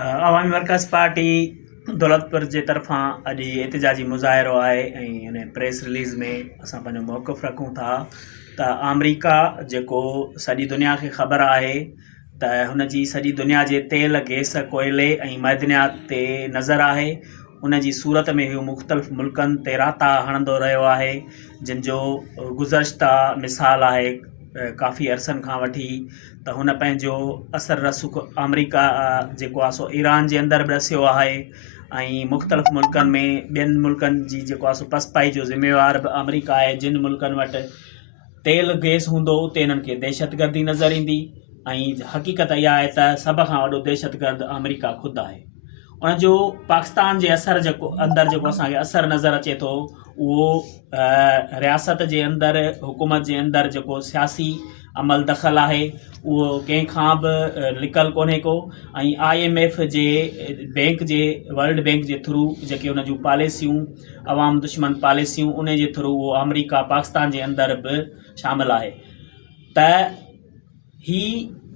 अवामी मरकज़ पार्टी दौलतपुर जे तरफ़ां अॼु एहतिजाजी मुज़ाहिरो आहे ऐं इन प्रेस रिलीज़ में असां पंहिंजो मौक़िफ़ रखूं था त अमेरिका जेको सॼी दुनिया खे ख़बर आहे त हुनजी सॼी दुनिया जे तेल गैस कोयले ऐं मइदनियात ते नज़र आहे। उन जी सूरत में हू मुख़्तलिफ़ मुल्कनि ते राता हणंदो रहियो आहे, जिन जो गुज़श्ता मिसाल आहे काफ़ी अरसनि खां वठी त हुन पंहिंजो असर रसूख़ अमेरिका जेको आहे सो ईरान जे अंदरि बि ॾसियो आहे ऐं मुख़्तलिफ़ मुल्कनि में ॿियनि मुल्कनि जी जेको आहे सो पसपाई जो ज़िम्मेवार बि अमेरिका आहे। जिन मुल्कनि वटि तेल गैस हूंदो उते इन्हनि खे दहशतगर्दी नज़र ईंदी ऐं हक़ीक़त इहा आहे त सभ खां वॾो दहशतगर्द अमेरिका ख़ुदि आहे। उनजो पाकिस्तान जे असर जेको अंदरि जेको असांखे असरु नज़र अचे थो उहो रियासत जे अंदरि हुकूमत जे अंदरि जेको सियासी अमल दख़ल आहे उहो कंहिंखां बि लिकल कोन्हे को ऐं IMF जे बैंक जे वर्ल्ड बैंक जे थ्रू जेके उन जूं पॉलिसियूं अवाम दुश्मन पॉलिसियूं उन जे थ्रू उहो अमेरिका पाकिस्तान जे अंदरि बि शामिलु आहे त ही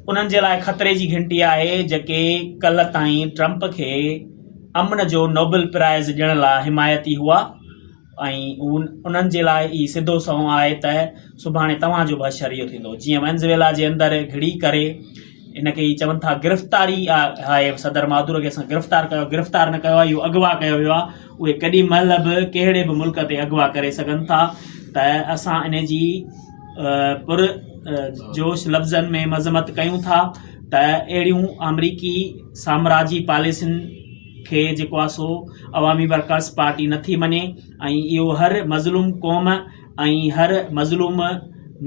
उन्हनि जे लाइ ख़तरे जी घंटी आहे जेके कल्ह ताईं ट्रंप खे अमन जो नोबल प्राइज़ ॾियण लाइ हिमायती हुआ ऐं उन्हनि जे लाइ ई सिधो सओं आहे त सुभाणे तव्हांजो बि हशर इहो थींदो। जीअं वेनेज़ुएला जे अंदरि घिड़ी करे इनखे ई चवनि था गिरफ़्तारी आहे, सदर मादुरो खे असां गिरफ़्तार न कयो आहे, इहो अगवा कयो वियो आहे। उहे केॾी महिल बि कहिड़े बि मुल्क ते अगवा करे सघनि था त असां इन जी पुर जोश लफ़्ज़नि में मज़मत कयूं था त अहिड़ियूं अमरीकी साम्राजी पॉलिसियुनि खे जेको आहे सो अवामी मरकज़ पार्टी नथी मञे ऐं इहो हर मज़लूम क़ौम ऐं हर मज़लूम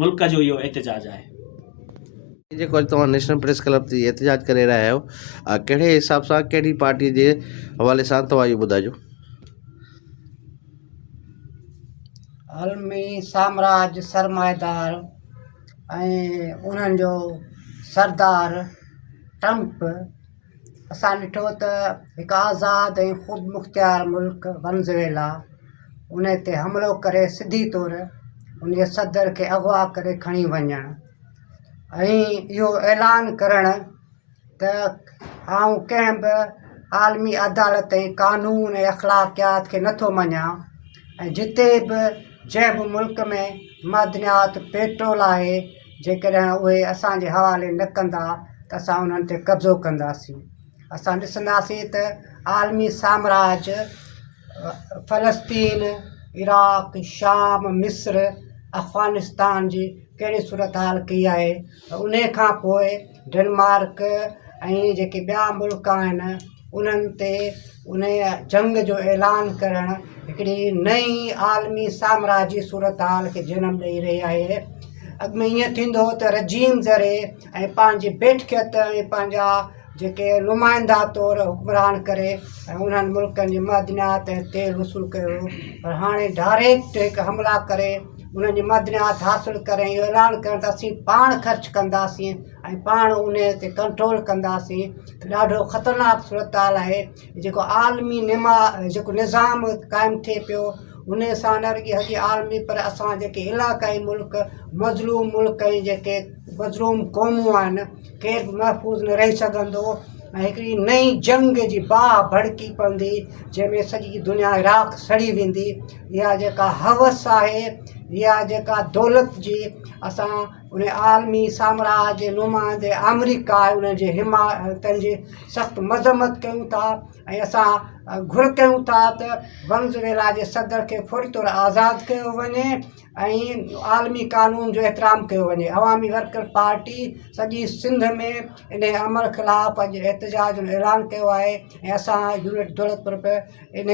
मुल्क जो इहो एहतिजाज आहे। जेको तव्हां नेशनल प्रेस क्लब ते एहतिजाज करे रहिया आहियो, कहिड़े हिसाब सां कहिड़ी पार्टी जे हवाले सां तव्हां इहो ॿुधाइजो। आलमी साम्राज सरमाएदार ऐं उन्हनि जो सरदार ट्रंप असां ॾिठो त हिकु आज़ादु ऐं ख़ुदि मुख़्तियार मुल्क वेनेज़ुएला उन ते हमिलो करे सिधी तौर उन सदर खे अगवा करे खणी वञणु ऐं इहो ऐलान करणु त आउं कंहिं बि आलमी अदालत ऐं कानून ऐं अख़लाक़ियात खे नथो मञां ऐं जिते बि जंहिं बि मुल्क में मदनियात पेट्रोल आहे जेकॾहिं उहे असांजे हवाले न कंदा त असां उन्हनि ते कब्ज़ो कंदासीं। असां ॾिसंदासीं त आलमी साम्राज फ़लस्तीन, इराक़, शाम, मिस्र, अफ़गानिस्तान जी कहिड़ी सूरत हाल कई आहे। उन खां पोइ डेनमार्क ऐं जेके ॿिया मुल्क आहिनि उन्हनि ते उन जंग जो ऐलान करणु हिकिड़ी नई आलमी साम्राजी सूरत हाल खे जनमु ॾेई रही आहे। अॻु में ईअं थींदो हो त रजीम ज़रिए ऐं पंहिंजी बेठियत ऐं पंहिंजा जेके नुमाइंदा तौरु हुक्मरान करे ऐं उन्हनि मुल्कनि जी मदनियात ऐं तेल वसूल कयो, पर हाणे डायरेक्ट हिकु हमला करे उन्हनि जी मदनियात हासिलु करे इहो ऐलान कनि त असीं पाण ख़र्चु कंदासीं ऐं पाण उन ते कंट्रोल कंदासीं त ॾाढो ख़तरनाक सूरत हाल आहे। जेको आलमी जेको निज़ाम क़ाइमु थिए पियो उन सां न रुॻी हॼी आलमी पर असां जेके इलाक़ाई मुल्क मज़लूम मुल्क ऐं जेके मज़लूम क़ौमूं आहिनि केर बि महफ़ूज़ न रही सघंदो ऐं हिकिड़ी नई जंग जी बाहि भड़की पवंदी जंहिंमें सॼी दुनिया इराक़ सड़ी वेंदी। इहा जेका हवस आहे, इहा जेका दौलत जी असां उन आलमी साम्राज जे नुमाइंदे अमेरिका आहे उन जे हिमायतनि जी सख़्तु मज़म्मत कयूं था ऐं असां घुर कयूं था त वेनेज़ुएला जे सदर खे फौरी तौरु आज़ादु कयो वञे ऐं आलमी कानून जो एतिराम कयो वञे। अवामी वर्कर पार्टी सॼी सिंध में इन अमल ख़िलाफ़ु अॼु एहतिजाज जो ऐलान कयो आहे ऐं असां यूनिट दौलतपुर बि इन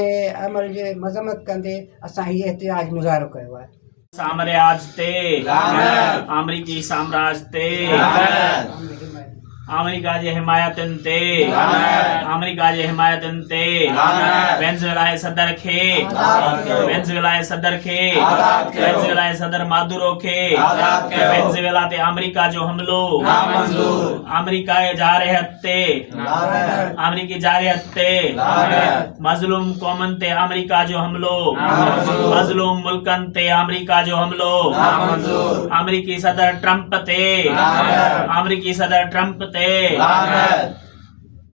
अमल जे मज़म्मत कंदे असां हीअ एहतिजाज मुज़ाहिरो कयो आहे। साम्राज ते अमरीकी साम्राज ते अमेरिका जे हिमायतुनि ते अमेरिका जे हिमायतुनि ते वेनेज़ुएला जे सदर खे वेनेज़ुएला जे सदर खे वेनेज़ुएला जे सदर मादुरो खे वेनेज़ुएला ते अमेरिका जो हमलो अमेरिका जे जारहत ते अमेरिकी जारहत ते मज़लूम क़ौमनि ते अमेरिका जो हमलो मज़लूम मुल्कनि ते अमेरिका जो हमलो अमेरिकी सदर ट्रंप ते अमेरिकी सदर ट्रंप ते